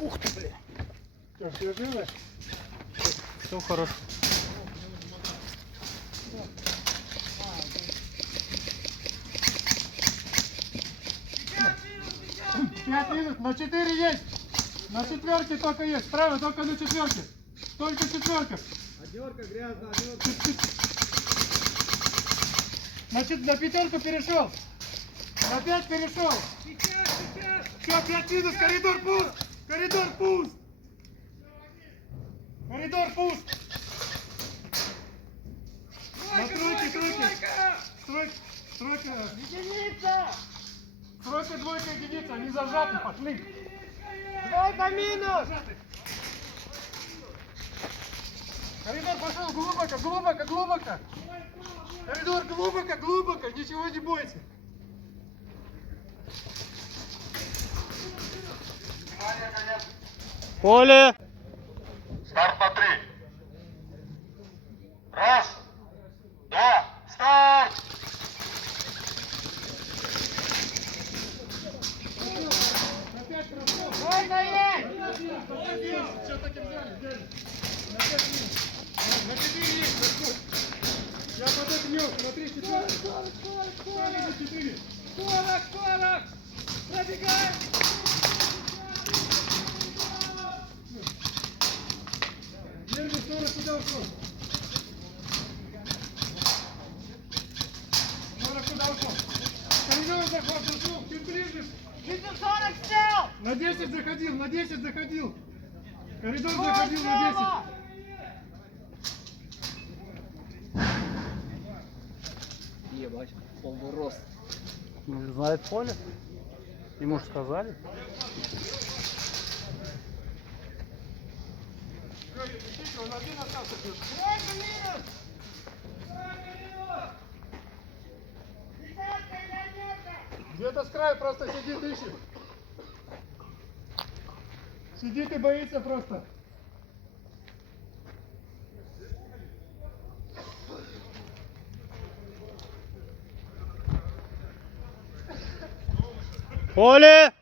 Ух ты, блин. Что, все живы? Все хорошо. Пять минут, на 4 есть. На четверке только есть. Справа только на четверке. Только четверка. Одерка грязная, одерка. Значит, на пятерку перешел. На 5 перешел. Все, 5 минут, коридор пуст. Коридор пуст. Коридор пуст. На тройке, тройка. Единица! Тройка, двойка, единица. Они зажаты, пошли. Двойка минус! Коридор пошел глубоко, глубоко, глубоко. Коридор глубоко, глубоко. Ничего не бойся. Поле! Старт на 3. Раз, два, старт! Опять прошел. Двойка есть! Все-таки взяли. На 5 минут. На 4 есть, подходь. Я подогнул. Смотри, 4. Скорость! 4. 40! Пробегаем! Первый 40 куда ушел? 40 куда ушел? Коридор заход зашел, чуть ближе. 40 снял! На 10 заходил, на 10 заходил. Коридор заходил на 10. Ебать, полный рост. Не знает поле? Ему же сказали. Он один остался. Двойка минус! Десятка или одерка! Где-то с края просто сидит, ищет. Сидит и боится просто. Поле!